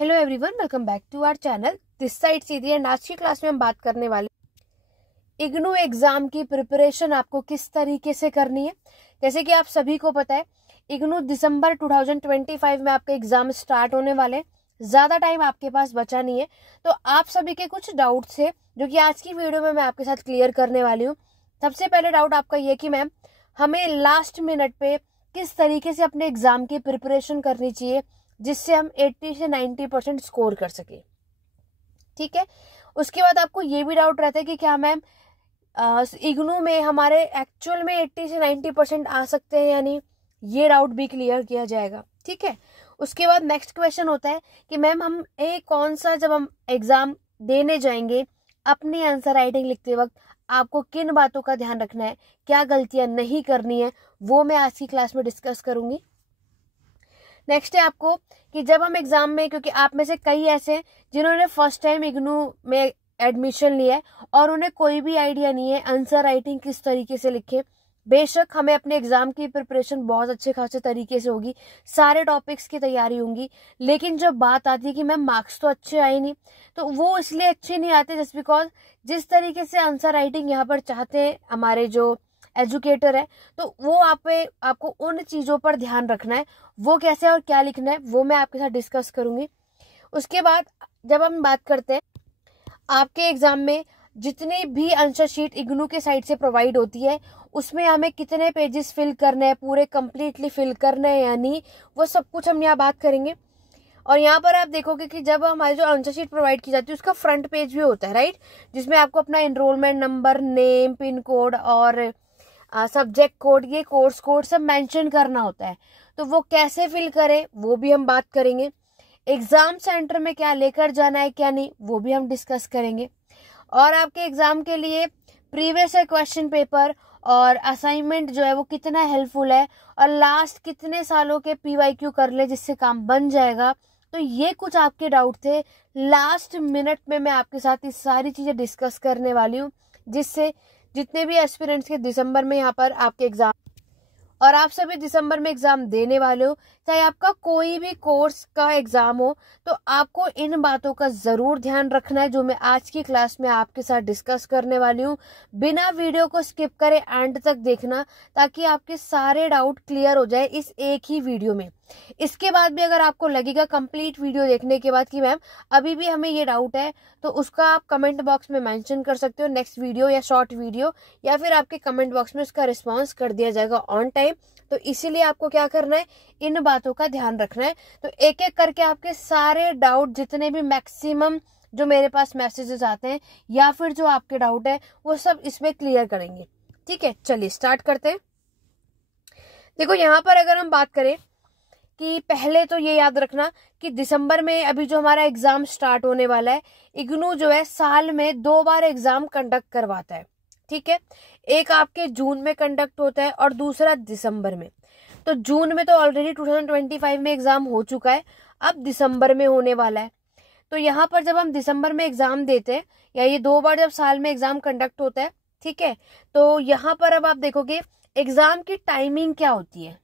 Hello everyone, welcome back to our channel. This side Siddhi and आज की class में हम बात करने वाले इग्नू एग्जाम की प्रिपरेशन आपको किस तरीके से करनी है। जैसे कि आप सभी को पता है, इग्नू दिसंबर 2025 में आपके एग्जाम स्टार्ट होने वाले। ज़्यादा टाइम आपके पास बचा नहीं है, तो आप सभी के कुछ डाउट्स है जो कि आज की वीडियो में मैं आपके साथ क्लियर करने वाली हूँ। सबसे पहले डाउट आपका ये कि मैम हमें लास्ट मिनट पे किस तरीके से अपने एग्जाम की प्रिपरेशन करनी चाहिए जिससे हम 80 से 90% स्कोर कर सके। ठीक है, उसके बाद आपको ये भी डाउट रहता है कि क्या मैम इग्नू में हमारे एक्चुअल में 80 से 90% आ सकते हैं या नहीं, ये डाउट भी क्लियर किया जाएगा। ठीक है, उसके बाद नेक्स्ट क्वेश्चन होता है कि मैम हम कौन सा जब हम एग्जाम देने जाएंगे अपनी आंसर राइटिंग लिखते वक्त आपको किन बातों का ध्यान रखना है, क्या गलतियां नहीं करनी है, वो मैं आज की क्लास में डिस्कस करूंगी। नेक्स्ट है आपको कि जब हम एग्जाम में, क्योंकि आप में से कई ऐसे हैं जिन्होंने फर्स्ट टाइम इग्नू में एडमिशन लिया है और उन्हें कोई भी आइडिया नहीं है आंसर राइटिंग किस तरीके से लिखे। बेशक हमें अपने एग्जाम की प्रिपरेशन बहुत अच्छे खासे तरीके से होगी, सारे टॉपिक्स की तैयारी होंगी, लेकिन जब बात आती है कि मैम मार्क्स तो अच्छे आए नहीं, तो वो इसलिए अच्छे नहीं आते जस्ट बिकॉज जिस तरीके से आंसर राइटिंग यहाँ पर चाहते हैं हमारे जो एजुकेटर है, तो वो आपको उन चीज़ों पर ध्यान रखना है। वो कैसे और क्या लिखना है वो मैं आपके साथ डिस्कस करूंगी। उसके बाद जब हम बात करते हैं आपके एग्जाम में जितनी भी आंसर शीट इग्नू के साइड से प्रोवाइड होती है उसमें हमें कितने पेजेस फिल करने हैं, पूरे कंप्लीटली फिल करने हैं या नहीं, वो सब कुछ हम यहाँ बात करेंगे। और यहाँ पर आप देखोगे कि जब हमारी जो आंसर शीट प्रोवाइड की जाती है उसका फ्रंट पेज भी होता है, राइट, जिसमें आपको अपना enrolment number, name, pin code और सब्जेक्ट कोड, ये कोर्स कोड सब मेंशन करना होता है। तो वो कैसे फिल करें वो भी हम बात करेंगे। एग्जाम सेंटर में क्या लेकर जाना है क्या नहीं वो भी हम डिस्कस करेंगे। और आपके एग्जाम के लिए प्रीवियस क्वेश्चन पेपर और असाइनमेंट जो है वो कितना हेल्पफुल है, और लास्ट कितने सालों के PYQ कर ले जिससे काम बन जाएगा। तो ये कुछ आपके डाउट थे, लास्ट मिनट में मैं आपके साथ ये सारी चीजें डिस्कस करने वाली हूँ, जिससे जितने भी एस्पिरेंट्स के दिसंबर में यहाँ पर आपके एग्जाम, और आप सभी दिसंबर में एग्जाम देने वाले हो, चाहे आपका कोई भी कोर्स का एग्जाम हो, तो आपको इन बातों का जरूर ध्यान रखना है जो मैं आज की क्लास में आपके साथ डिस्कस करने वाली हूँ। बिना वीडियो को स्किप करे एंड तक देखना ताकि आपके सारे डाउट क्लियर हो जाए इस एक ही वीडियो में। इसके बाद भी अगर आपको लगेगा कंप्लीट वीडियो देखने के बाद कि मैम अभी भी हमें ये डाउट है, तो उसका आप कमेंट बॉक्स में मेंशन कर सकते हो, नेक्स्ट वीडियो या शॉर्ट वीडियो, या फिर आपके कमेंट बॉक्स में उसका रिस्पांस कर दिया जाएगा ऑन टाइम। तो इसीलिए आपको क्या करना है, इन बातों का ध्यान रखना है। तो एक एक करके आपके सारे डाउट जितने भी मैक्सिमम जो मेरे पास मैसेजेस आते हैं या फिर जो आपके डाउट है वो सब इसमें क्लियर करेंगे। ठीक है, चलिए स्टार्ट करते हैं। देखो यहाँ पर अगर हम बात करें कि पहले तो ये याद रखना कि दिसंबर में अभी जो हमारा एग्जाम स्टार्ट होने वाला है, इग्नू जो है साल में 2 बार एग्जाम कंडक्ट करवाता है। ठीक है, एक आपके जून में कंडक्ट होता है और दूसरा दिसंबर में। तो जून में तो ऑलरेडी 2025 में एग्जाम हो चुका है, अब दिसंबर में होने वाला है। तो यहाँ पर जब हम दिसंबर में एग्जाम देते हैं, या ये 2 बार जब साल में एग्जाम कंडक्ट होता है, ठीक है, तो यहाँ पर अब आप देखोगे एग्जाम की टाइमिंग क्या होती है।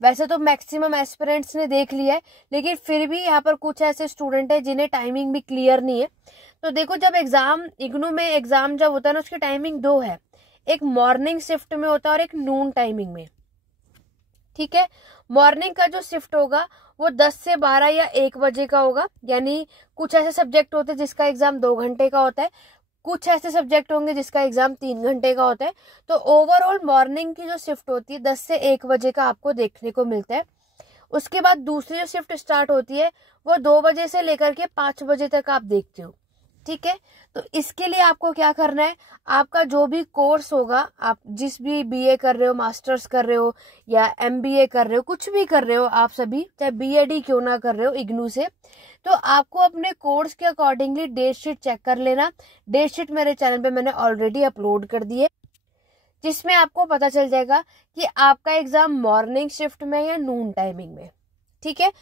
वैसे तो मैक्सिमम एस्पिरेंट्स ने देख लिया है, लेकिन फिर भी यहाँ पर कुछ ऐसे स्टूडेंट है जिन्हें टाइमिंग भी क्लियर नहीं है। तो देखो, जब एग्जाम इग्नू में एग्जाम जब होता है ना, उसकी टाइमिंग 2 है, एक मॉर्निंग शिफ्ट में होता है और एक नून टाइमिंग में। ठीक है, मॉर्निंग का जो शिफ्ट होगा वो 10 से 12 या 1 बजे का होगा, यानी कुछ ऐसे सब्जेक्ट होते हैं जिसका एग्जाम 2 घंटे का होता है, कुछ ऐसे सब्जेक्ट होंगे जिसका एग्जाम 3 घंटे का होता है। तो ओवरऑल मॉर्निंग की जो शिफ्ट होती है 10 से 1 बजे का आपको देखने को मिलता है। उसके बाद दूसरी जो शिफ्ट स्टार्ट होती है वो 2 बजे से लेकर के 5 बजे तक आप देखते हो। ठीक है, तो इसके लिए आपको क्या करना है, आपका जो भी कोर्स होगा, आप जिस भी BA कर रहे हो, मास्टर्स कर रहे हो या MBA कर रहे हो, कुछ भी कर रहे हो आप सभी, चाहे BEd क्यों ना कर रहे हो इग्नू से, तो आपको अपने कोर्स के अकॉर्डिंगली डेट शीट चेक कर लेना। डेट शीट मेरे चैनल पे मैंने ऑलरेडी अपलोड कर दी है, जिसमें आपको पता चल जाएगा कि आपका एग्जाम मॉर्निंग शिफ्ट में या नून टाइमिंग में। ठीक है,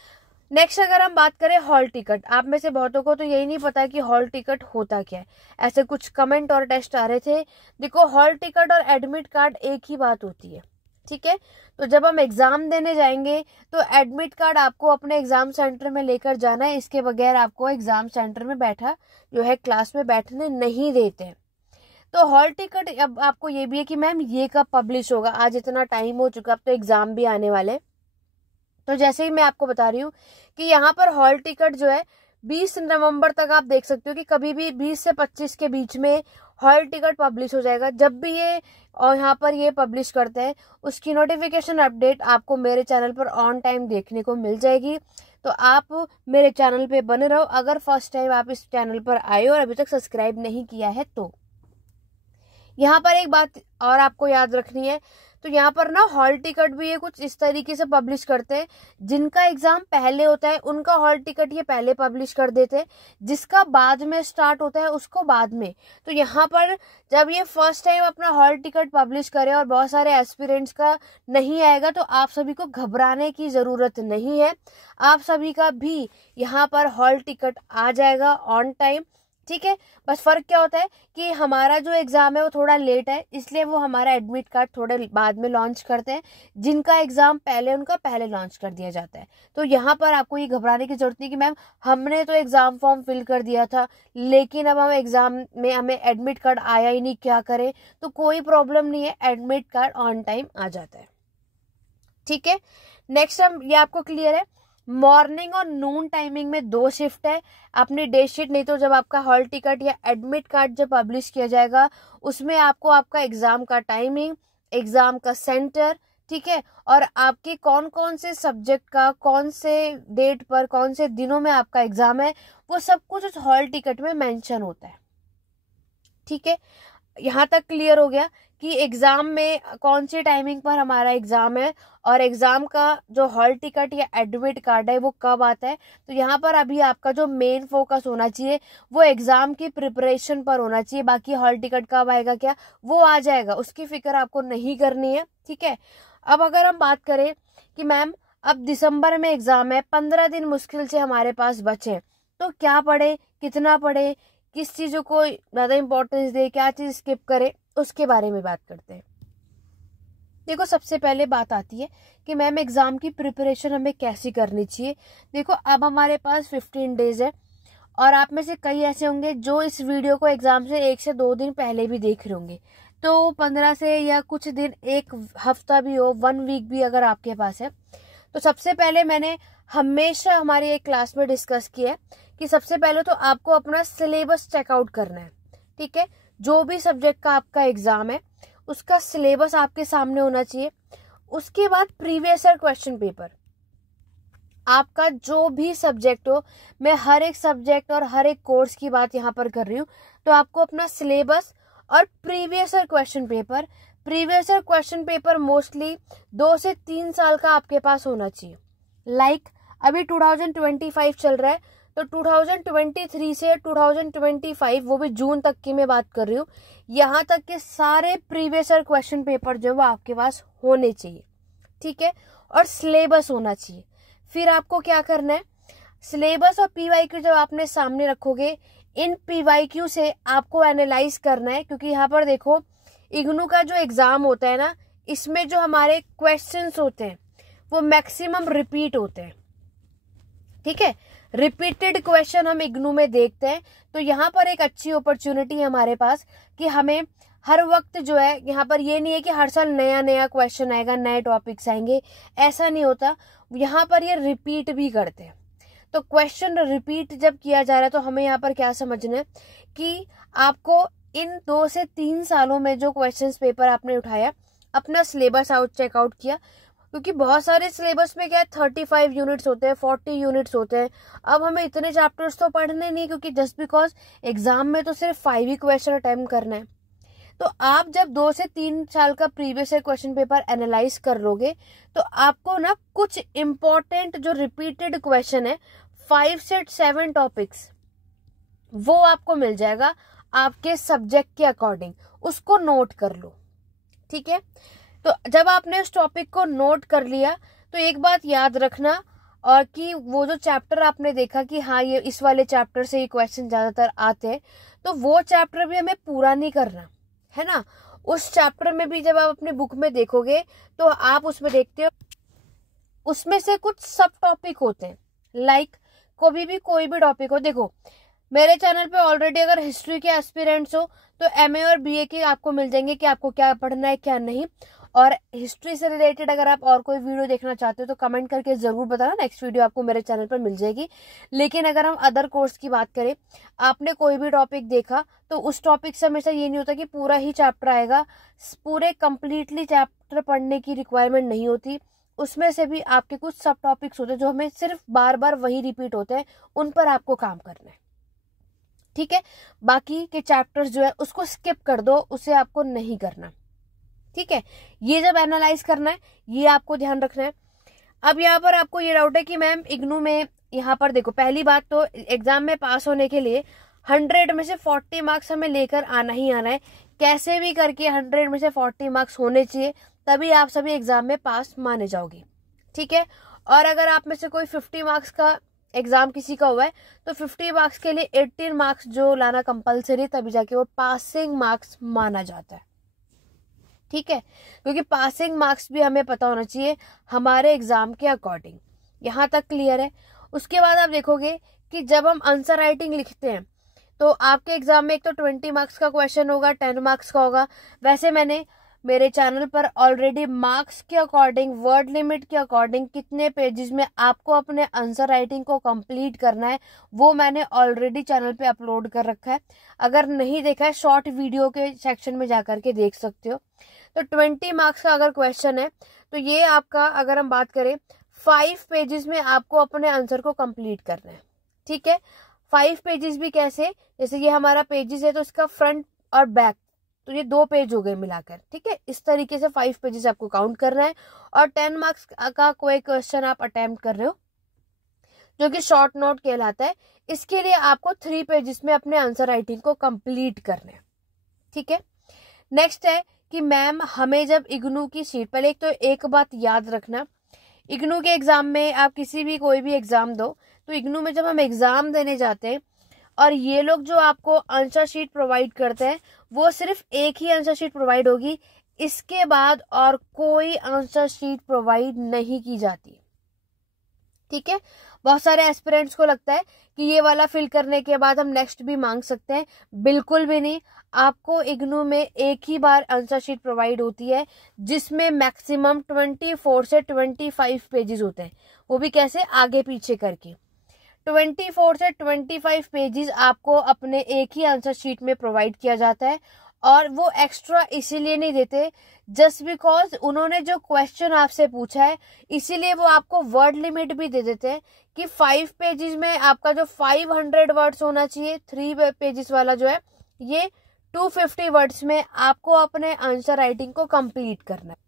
नेक्स्ट अगर हम बात करें हॉल टिकट, आप में से बहुतों को तो यही नहीं पता कि हॉल टिकट होता क्या है। ऐसे कुछ कमेंट और टेस्ट आ रहे थे। देखो, हॉल टिकट और एडमिट कार्ड एक ही बात होती है। ठीक है। तो जब हम एग्जाम देने जाएंगे तो एडमिट कार्ड आपको अपने एग्जाम सेंटर में लेकर जाना है, इसके बगैर आपको एग्जाम सेंटर में बैठा जो है क्लास में बैठने नहीं देते हैं। तो हॉल टिकट, अब आपको ये भी है कि मैम ये कब पब्लिश होगा, आज इतना टाइम हो चुका, अब तो एग्जाम भी आने वाले। तो जैसे ही मैं आपको बता रही हूँ कि यहाँ पर हॉल टिकट जो है 20 नवंबर तक आप देख सकते हो कि कभी भी 20 से 25 के बीच में हॉल टिकट पब्लिश हो जाएगा। जब भी ये और यहाँ पर ये पब्लिश करते हैं उसकी नोटिफिकेशन अपडेट आपको मेरे चैनल पर ऑन टाइम देखने को मिल जाएगी। तो आप मेरे चैनल पे बने रहो। अगर फर्स्ट टाइम आप इस चैनल पर आए और अभी तक सब्सक्राइब नहीं किया है तो यहाँ पर एक बात और आपको याद रखनी है। तो यहाँ पर ना हॉल टिकट भी ये कुछ इस तरीके से पब्लिश करते हैं, जिनका एग्जाम पहले होता है उनका हॉल टिकट ये पहले पब्लिश कर देते हैं, जिसका बाद में स्टार्ट होता है उसको बाद में। तो यहाँ पर जब ये फर्स्ट टाइम अपना हॉल टिकट पब्लिश करे और बहुत सारे एस्पिरेंट्स का नहीं आएगा तो आप सभी को घबराने की जरूरत नहीं है, आप सभी का भी यहाँ पर हॉल टिकट आ जाएगा ऑन टाइम। ठीक है, बस फर्क क्या होता है कि हमारा जो एग्जाम है वो थोड़ा लेट है, इसलिए वो हमारा एडमिट कार्ड थोड़े बाद में लॉन्च करते हैं। जिनका एग्जाम पहले उनका पहले लॉन्च कर दिया जाता है। तो यहाँ पर आपको ये घबराने की जरूरत नहीं कि मैम हमने तो एग्जाम फॉर्म फिल कर दिया था लेकिन अब हम एग्जाम में हमें एडमिट कार्ड आया ही नहीं, क्या करें। तो कोई प्रॉब्लम नहीं है, एडमिट कार्ड ऑन टाइम आ जाता है। ठीक है, नेक्स्ट हम ये आपको क्लियर है। मॉर्निंग और नून टाइमिंग में 2 शिफ्ट है। अपनी डे शीट नहीं तो जब आपका हॉल टिकट या एडमिट कार्ड जब पब्लिश किया जाएगा उसमें आपको आपका एग्जाम का टाइमिंग, एग्जाम का सेंटर, ठीक है, और आपके कौन कौन से सब्जेक्ट का कौन से डेट पर कौन से दिनों में आपका एग्जाम है वो सब कुछ उस हॉल टिकट में मेंशन होता है। ठीक है, यहाँ तक क्लियर हो गया कि एग्जाम में कौन सी टाइमिंग पर हमारा एग्जाम है और एग्जाम का जो हॉल टिकट या एडमिट कार्ड है वो कब आता है। तो यहाँ पर अभी आपका जो मेन फोकस होना चाहिए वो एग्जाम की प्रिपरेशन पर होना चाहिए। बाकी हॉल टिकट कब आएगा क्या वो आ जाएगा, उसकी फिक्र आपको नहीं करनी है। ठीक है, अब अगर हम बात करें कि मैम अब दिसंबर में एग्जाम है, 15 दिन मुश्किल से हमारे पास बचे, तो क्या पढ़े, कितना पढ़े, किस चीजों को ज्यादा इंपॉर्टेंस दे, क्या चीज स्किप करे, उसके बारे में बात करते हैं। देखो सबसे पहले बात आती है कि मैम एग्जाम की प्रिपरेशन हमें कैसी करनी चाहिए। देखो अब हमारे पास 15 डेज है और आप में से कई ऐसे होंगे जो इस वीडियो को एग्जाम से 1 से 2 दिन पहले भी देख रहे होंगे। तो 15 से या कुछ दिन, 1 हफ्ता भी हो, 1 वीक भी अगर आपके पास है। तो सबसे पहले मैंने हमेशा हमारी एक क्लास में डिस्कस किया है कि सबसे पहले तो आपको अपना सिलेबस चेकआउट करना है। ठीक है, जो भी सब्जेक्ट का आपका एग्जाम है उसका सिलेबस आपके सामने होना चाहिए। उसके बाद प्रीवियस ईयर क्वेश्चन पेपर, आपका जो भी सब्जेक्ट हो, मैं हर एक सब्जेक्ट और हर एक कोर्स की बात यहाँ पर कर रही हूँ। तो आपको अपना सिलेबस और previous year question paper mostly 2 से 3 साल का आपके पास होना चाहिए। लाइक अभी 2025 चल रहा है तो 2023 से 2025 वो भी जून तक की मैं बात कर रही हूँ, यहाँ तक के सारे प्रीवियस ईयर क्वेश्चन पेपर जो वो आपके पास होने चाहिए। ठीक है, और सिलेबस होना चाहिए। फिर आपको क्या करना है, सिलेबस और पीवाईक्यू जब आपने सामने रखोगे, इन पीवाईक्यू से आपको एनालाइज करना है। क्योंकि यहाँ पर देखो इग्नू का जो एग्जाम होता है ना, इसमें जो हमारे क्वेश्चंस होते हैं वो मैक्सिमम रिपीट होते हैं। ठीक है, रिपीटेड क्वेश्चन हम इग्नू में देखते हैं। तो यहाँ पर एक अच्छी अपॉर्चुनिटी है हमारे पास कि हमें हर वक्त जो है, यहाँ पर ये नहीं है कि हर साल नया नया क्वेश्चन आएगा, नए टॉपिक्स आएंगे, ऐसा नहीं होता। यहाँ पर ये रिपीट भी करते हैं। तो क्वेश्चन रिपीट जब किया जा रहा है तो हमें यहाँ पर क्या समझना है कि आपको इन 2 से 3 सालों में जो क्वेश्चन पेपर आपने उठाया, अपना सिलेबस चेकआउट किया। क्योंकि बहुत सारे सिलेबस में क्या है, 35 यूनिट्स होते हैं, 40 यूनिट्स होते हैं। अब हमें इतने चैप्टर्स तो पढ़ने नहीं, क्योंकि जस्ट बिकॉज एग्जाम में तो सिर्फ 5 ही क्वेश्चन अटेम्प्ट करना है। तो आप जब 2 से 3 साल का previous year question paper analyse कर लोगे तो आपको ना कुछ इंपॉर्टेंट जो रिपीटेड क्वेश्चन है, 5 से 7 टॉपिक्स, वो आपको मिल जाएगा आपके सब्जेक्ट के अकॉर्डिंग, उसको नोट कर लो। ठीक है, तो जब आपने उस टॉपिक को नोट कर लिया तो एक बात याद रखना, और कि वो जो चैप्टर आपने देखा कि हाँ ये इस वाले चैप्टर से ये क्वेश्चन ज्यादातर आते हैं, तो वो चैप्टर भी हमें पूरा नहीं करना है ना, उस चैप्टर में भी जब आप अपनी बुक में देखोगे तो आप उसमें देखते हो उसमें से कुछ सब टॉपिक होते हैं। लाइक कोई भी टॉपिक हो, देखो मेरे चैनल पे ऑलरेडी अगर हिस्ट्री के एस्पिरेंट्स हो तो एमए और बीए के आपको मिल जाएंगे कि आपको क्या पढ़ना है क्या नहीं। और हिस्ट्री से रिलेटेड अगर आप और कोई वीडियो देखना चाहते हो तो कमेंट करके जरूर बताना, नेक्स्ट वीडियो आपको मेरे चैनल पर मिल जाएगी। लेकिन अगर हम अदर कोर्स की बात करें, आपने कोई भी टॉपिक देखा तो उस टॉपिक से हमेशा ये नहीं होता कि पूरा ही चैप्टर आएगा, पूरे कंप्लीटली चैप्टर पढ़ने की रिक्वायरमेंट नहीं होती। उसमें से भी आपके कुछ सब टॉपिक्स होते हैं जो हमें सिर्फ बार बार वही रिपीट होते हैं, उन पर आपको काम करना है। ठीक है, बाकी के चैप्टर्स जो है उसको स्किप कर दो, उसे आपको नहीं करना। ठीक है, ये जब एनालाइज करना है ये आपको ध्यान रखना है। अब यहाँ पर आपको ये डाउट है कि मैम इग्नू में, यहाँ पर देखो पहली बात तो एग्जाम में पास होने के लिए 100 में से 40 मार्क्स हमें लेकर आना ही आना है। कैसे भी करके 100 में से 40 मार्क्स होने चाहिए, तभी आप सभी एग्जाम में पास माने जाओगे। ठीक है, और अगर आप में से कोई 50 मार्क्स का एग्जाम किसी का हुआ है तो 50 मार्क्स के लिए 18 मार्क्स जो लाना कंपलसरी, तभी जाके वो पासिंग मार्क्स माना जाता है। ठीक है, क्योंकि पासिंग मार्क्स भी हमें पता होना चाहिए हमारे एग्जाम के अकॉर्डिंग। यहाँ तक क्लियर है। उसके बाद आप देखोगे कि जब हम आंसर राइटिंग लिखते हैं तो आपके एग्जाम में एक तो 20 मार्क्स का क्वेश्चन होगा, 10 मार्क्स का होगा। वैसे मैंने मेरे चैनल पर ऑलरेडी मार्क्स के अकॉर्डिंग, वर्ड लिमिट के अकॉर्डिंग कितने पेजेस में आपको अपने आंसर राइटिंग को कंप्लीट करना है वो मैंने ऑलरेडी चैनल पे अपलोड कर रखा है। अगर नहीं देखा है, शॉर्ट वीडियो के सेक्शन में जाकर के देख सकते हो। तो 20 मार्क्स का अगर क्वेश्चन है तो ये आपका, अगर हम बात करें 5 पेजेस में आपको अपने आंसर को कंप्लीट करना है। ठीक है, 5 पेजेस भी कैसे, जैसे ये हमारा पेजेस है तो इसका फ्रंट और बैक, तो ये 2 पेज हो गए मिलाकर। ठीक है, इस तरीके से 5 पेजेस आपको काउंट करना है। और 10 मार्क्स का कोई क्वेश्चन आप अटेम्प्ट कर रहे हो जो कि शॉर्ट नोट कहलाता है, इसके लिए आपको 3 पेजेस में अपने आंसर राइटिंग को कंप्लीट करना है। ठीक है, नेक्स्ट है कि मैम हमें जब इग्नू की सीट, पहले तो एक बात याद रखना, इग्नू के एग्जाम में आप किसी भी कोई भी एग्जाम दो तो इग्नू में जब हम एग्जाम देने जाते हैं और ये लोग जो आपको आंसर शीट प्रोवाइड करते हैं वो सिर्फ एक ही आंसर शीट प्रोवाइड होगी, इसके बाद और कोई आंसर शीट प्रोवाइड नहीं की जाती। ठीक है, बहुत सारे एस्पिरेंट्स को लगता है कि ये वाला फिल करने के बाद हम नेक्स्ट भी मांग सकते हैं, बिल्कुल भी नहीं। आपको इग्नू में एक ही बार आंसर शीट प्रोवाइड होती है जिसमें मैक्सिमम 24 से 25 पेजेस होते हैं, वो भी कैसे, आगे पीछे करके। 24 से 25 पेजेस आपको अपने एक ही आंसर शीट में प्रोवाइड किया जाता है। और वो एक्स्ट्रा इसीलिए नहीं देते जस्ट बिकॉज उन्होंने जो क्वेश्चन आपसे पूछा है, इसीलिए वो आपको वर्ड लिमिट भी दे देते हैं कि 5 पेजेस में आपका जो 500 वर्ड्स होना चाहिए, 3 पेजेस वाला जो है ये 250 वर्ड्स में आपको अपने आंसर राइटिंग को कंप्लीट करना है।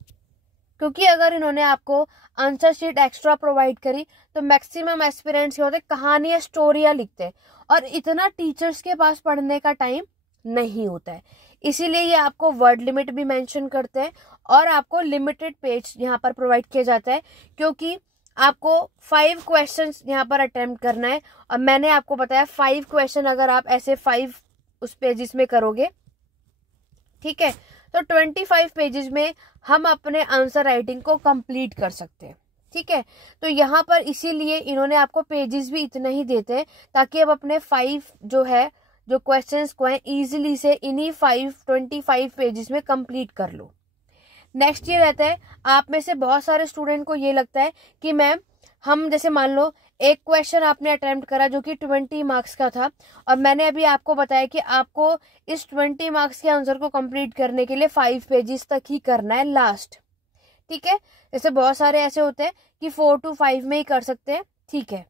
क्योंकि अगर इन्होंने आपको आंसर शीट एक्स्ट्रा प्रोवाइड करी तो मैक्सिमम एस्पिरेंट्स क्या होते हैं, कहानियां, स्टोरियां लिखते हैं, और इतना टीचर्स के पास पढ़ने का टाइम नहीं होता है। इसीलिए ये आपको वर्ड लिमिट भी मेंशन करते हैं और आपको लिमिटेड पेज यहाँ पर प्रोवाइड किया जाता है, क्योंकि आपको 5 क्वेश्चंस यहाँ पर अटेम्प्ट करना है। और मैंने आपको बताया 5 क्वेश्चन अगर आप ऐसे 5 उस पेजेस में करोगे, ठीक है, तो 25 पेजेस में हम अपने आंसर राइटिंग को कंप्लीट कर सकते हैं। ठीक है, तो यहाँ पर इसीलिए इन्होंने आपको पेजेस भी इतना ही देते हैं ताकि आप अपने 5 जो है जो क्वेश्चंस को है इजीली से इन्हीं 25 पेजेस में कंप्लीट कर लो। नेक्स्ट ये रहता है, आप में से बहुत सारे स्टूडेंट को ये लगता है कि मैम हम जैसे मान लो एक क्वेश्चन आपने अटेम्प्ट करा जो कि 20 मार्क्स का था, और मैंने अभी आपको बताया कि आपको इस 20 मार्क्स के आंसर को कंप्लीट करने के लिए 5 पेजेस तक ही करना है लास्ट। ठीक है, जैसे बहुत सारे ऐसे होते हैं कि 4 to 5 में ही कर सकते हैं। ठीक है,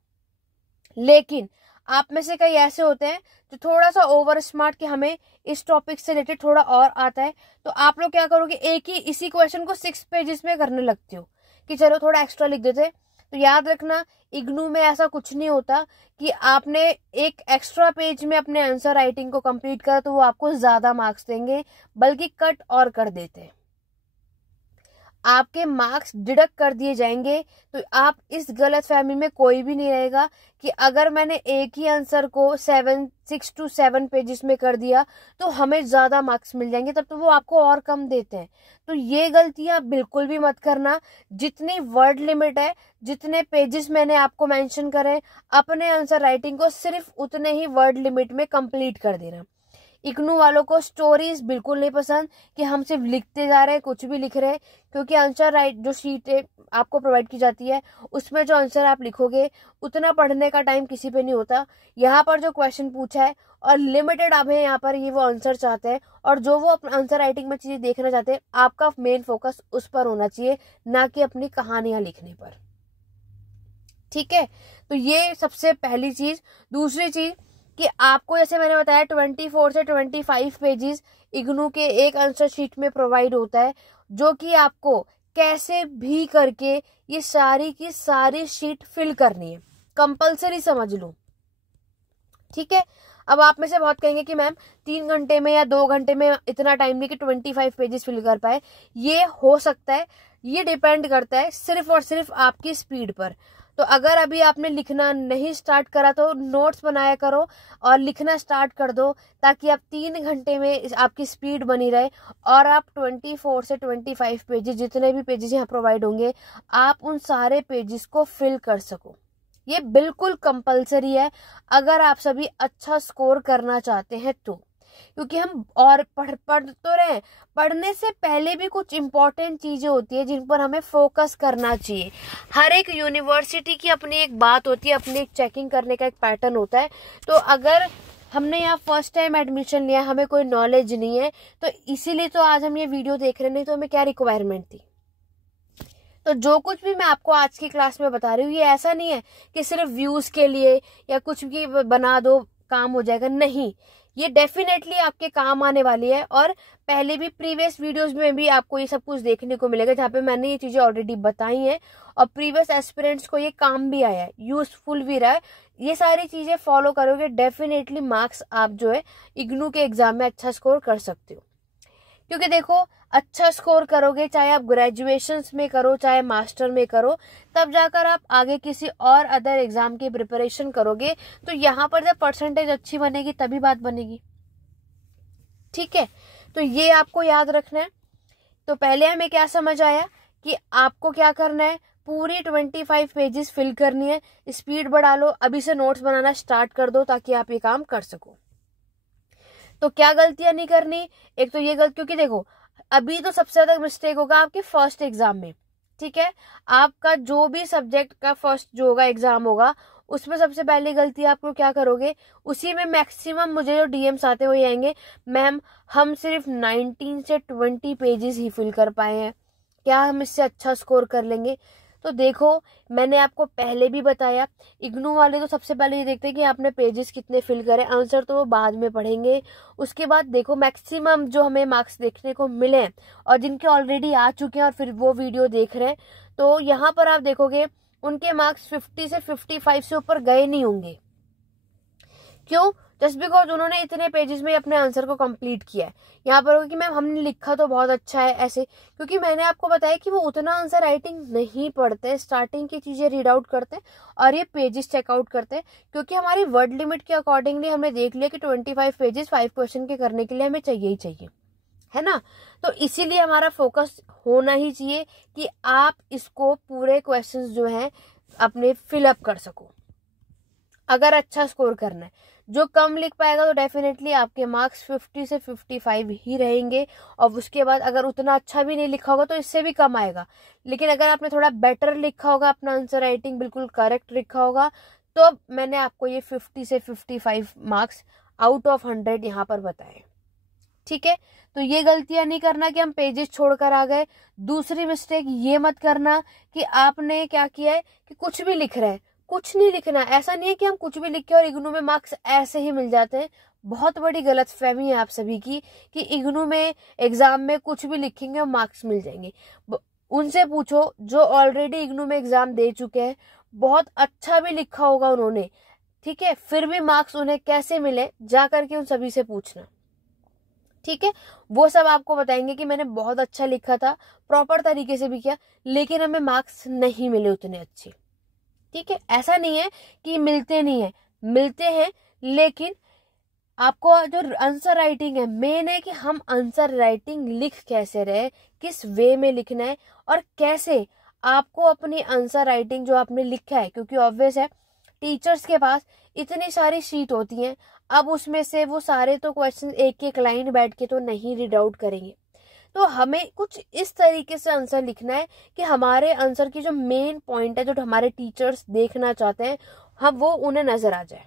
लेकिन आप में से कई ऐसे होते हैं जो थोड़ा सा ओवर स्मार्ट कि हमें इस टॉपिक से रिलेटेड थोड़ा और आता है, तो आप लोग क्या करोगे, एक ही इसी क्वेश्चन को 6 पेजेस में करने लगते हो कि चलो थोड़ा एक्स्ट्रा लिख देते। तो याद रखना, इग्नू में ऐसा कुछ नहीं होता कि आपने एक एक्स्ट्रा पेज में अपने आंसर राइटिंग को कंप्लीट करा तो वो आपको ज्यादा मार्क्स देंगे, बल्कि कट और कर देते हैं। आपके मार्क्स डिडक्ट कर दिए जाएंगे। तो आप इस गलत फहमी में कोई भी नहीं रहेगा कि अगर मैंने एक ही आंसर को 6 to 7 पेजेस में कर दिया तो हमें ज्यादा मार्क्स मिल जाएंगे, तब तो वो आपको और कम देते हैं। तो ये गलतियां बिल्कुल भी मत करना। जितनी वर्ड लिमिट है, जितने पेजेस मैंने आपको मेंशन करे, अपने आंसर राइटिंग को सिर्फ उतने ही वर्ड लिमिट में कंप्लीट कर देना। इग्नू वालों को स्टोरीज बिल्कुल नहीं पसंद कि हम सिर्फ लिखते जा रहे हैं, कुछ भी लिख रहे हैं, क्योंकि आंसर राइट जो शीट आपको प्रोवाइड की जाती है उसमें जो आंसर आप लिखोगे उतना पढ़ने का टाइम किसी पे नहीं होता। यहाँ पर जो क्वेश्चन पूछा है और लिमिटेड आप है यहाँ पर, ये वो आंसर चाहते हैं, और जो वो अपना आंसर राइटिंग में चीजें देखना चाहते हैं, आपका मेन फोकस उस पर होना चाहिए, ना कि अपनी कहानियां लिखने पर। ठीक है, तो ये सबसे पहली चीज। दूसरी चीज कि आपको जैसे मैंने बताया 24 से 25 पेजेस इग्नू के एक आंसर शीट में प्रोवाइड होता है, जो कि आपको कैसे भी करके ये सारी की सारी शीट फिल करनी है, कंपलसरी समझ लो। ठीक है, अब आप में से बहुत कहेंगे कि मैम 3 घंटे में या 2 घंटे में इतना टाइम नहीं कि 25 पेजेस फिल कर पाए। ये हो सकता है, ये डिपेंड करता है सिर्फ और सिर्फ आपकी स्पीड पर। तो अगर अभी आपने लिखना नहीं स्टार्ट करा तो नोट्स बनाया करो और लिखना स्टार्ट कर दो, ताकि आप 3 घंटे में आपकी स्पीड बनी रहे और आप 24 से 25 पेजेस, जितने भी पेजेस यहाँ प्रोवाइड होंगे, आप उन सारे पेजेस को फिल कर सको। ये बिल्कुल कंपलसरी है अगर आप सभी अच्छा स्कोर करना चाहते हैं तो, क्योंकि हम और पढ़ तो रहे, पढ़ने से पहले भी कुछ इंपॉर्टेंट चीजें होती है जिन पर हमें फोकस करना चाहिए। हर एक यूनिवर्सिटी की अपनी एक बात होती है, अपनी एक चेकिंग करने का एक पैटर्न होता है। तो अगर हमने यहाँ फर्स्ट टाइम एडमिशन लिया, हमें कोई नॉलेज नहीं है, तो इसीलिए तो आज हम ये वीडियो देख रहे, नहीं तो हमें क्या रिक्वायरमेंट थी। तो जो कुछ भी मैं आपको आज की क्लास में बता रही हूँ, ये ऐसा नहीं है कि सिर्फ व्यूज के लिए या कुछ भी बना दो काम हो जाएगा, नहीं, ये डेफिनेटली आपके काम आने वाली है। और पहले भी प्रीवियस वीडियोस में भी आपको ये सब कुछ देखने को मिलेगा, जहाँ पे मैंने ये चीजें ऑलरेडी बताई हैं और प्रीवियस एस्पिरेंट्स को ये काम भी आया है, यूजफुल भी रहा है। ये सारी चीजें फॉलो करोगे, डेफिनेटली मार्क्स आप जो है इग्नू के एग्जाम में अच्छा स्कोर कर सकते हो। क्योंकि देखो, अच्छा स्कोर करोगे, चाहे आप ग्रेजुएशन में करो चाहे मास्टर में करो, तब जाकर आप आगे किसी और अदर एग्जाम की प्रिपरेशन करोगे, तो यहाँ पर जब परसेंटेज अच्छी बनेगी तभी बात बनेगी। ठीक है, तो ये आपको याद रखना है। तो पहले हमें क्या समझ आया कि आपको क्या करना है, पूरी 25 पेजेस फिल करनी है। स्पीड बढ़ा लो, अभी से नोट्स बनाना स्टार्ट कर दो ताकि आप ये काम कर सको। तो क्या गलतियां नहीं करनी, एक तो ये गलती, क्योंकि देखो अभी तो सबसे ज्यादा मिस्टेक होगा आपके फर्स्ट एग्जाम में। ठीक है, आपका जो भी सब्जेक्ट का फर्स्ट जो होगा एग्जाम होगा, उसमें सबसे पहली गलती आपको क्या करोगे, उसी में मैक्सिमम मुझे जो डीएम्स आते हुए आएंगे, मैम हम सिर्फ 19 से 20 पेजेस ही फिल कर पाए हैं, क्या हम इससे अच्छा स्कोर कर लेंगे। तो देखो, मैंने आपको पहले भी बताया, इग्नू वाले तो सबसे पहले ये देखते हैं कि आपने पेजेस कितने फिल करे, आंसर तो वो बाद में पढ़ेंगे। उसके बाद देखो मैक्सिमम जो हमें मार्क्स देखने को मिले और जिनके ऑलरेडी आ चुके हैं और फिर वो वीडियो देख रहे हैं, तो यहाँ पर आप देखोगे उनके मार्क्स 50 से 55 से ऊपर गए नहीं होंगे। क्यों? जस्ट बिकॉज उन्होंने इतने पेजेस में अपने आंसर को कंप्लीट किया है। यहाँ पर होगा कि मैम हमने लिखा तो बहुत अच्छा है ऐसे, क्योंकि मैंने आपको बताया कि वो उतना आंसर राइटिंग नहीं पढ़ते, स्टार्टिंग की चीजें रीड आउट करते हैं और ये पेजेस चेकआउट करते हैं, क्योंकि हमारी वर्ड लिमिट के अकॉर्डिंगली हमने देख लिया कि 25 पेजेस 5 क्वेश्चन के करने के लिए हमें चाहिए ही चाहिए, है ना। तो इसीलिए हमारा फोकस होना ही चाहिए कि आप इसको पूरे क्वेश्चंस जो हैं अपने फिलअप कर सको, अगर अच्छा स्कोर करना है। जो कम लिख पाएगा तो डेफिनेटली आपके मार्क्स 50 से 55 ही रहेंगे, और उसके बाद अगर उतना अच्छा भी नहीं लिखा होगा तो इससे भी कम आएगा। लेकिन अगर आपने थोड़ा बेटर लिखा होगा, अपना आंसर राइटिंग बिल्कुल करेक्ट लिखा होगा, तो मैंने आपको ये 50 से 55 मार्क्स आउट ऑफ 100 यहाँ पर बताए। ठीक है, तो ये गलतियां नहीं करना कि हम पेजेस छोड़कर आ गए। दूसरी मिस्टेक ये मत करना कि आपने क्या किया है कि कुछ भी लिख रहे हैं, कुछ नहीं लिखना। ऐसा नहीं है कि हम कुछ भी लिखे और इग्नू में मार्क्स ऐसे ही मिल जाते हैं। बहुत बड़ी गलतफहमी है आप सभी की कि इग्नू में एग्जाम में कुछ भी लिखेंगे और मार्क्स मिल जाएंगे। उनसे पूछो जो ऑलरेडी इग्नू में एग्जाम दे चुके हैं, बहुत अच्छा भी लिखा होगा उन्होंने, ठीक है, फिर भी मार्क्स उन्हें कैसे मिले, जा करके उन सभी से पूछना। ठीक है, वो सब आपको बताएंगे कि मैंने बहुत अच्छा लिखा था, प्रॉपर तरीके से भी किया, लेकिन हमें मार्क्स नहीं मिले उतने अच्छे। ठीक है, ऐसा नहीं है कि मिलते नहीं है, मिलते हैं, लेकिन आपको जो आंसर राइटिंग है, मेन है कि हम आंसर राइटिंग लिख कैसे रहे, किस वे में लिखना है, और कैसे आपको अपनी आंसर राइटिंग जो आपने लिखा है, क्योंकि ऑब्वियस है टीचर्स के पास इतनी सारी शीट होती हैं, अब उसमें से वो सारे तो क्वेश्चन एक एक लाइन बैठ के तो नहीं रीड आउट करेंगे, तो हमें कुछ इस तरीके से आंसर लिखना है कि हमारे आंसर की जो मेन पॉइंट है, जो हमारे टीचर्स देखना चाहते हैं, हम वो उन्हें नजर आ जाए।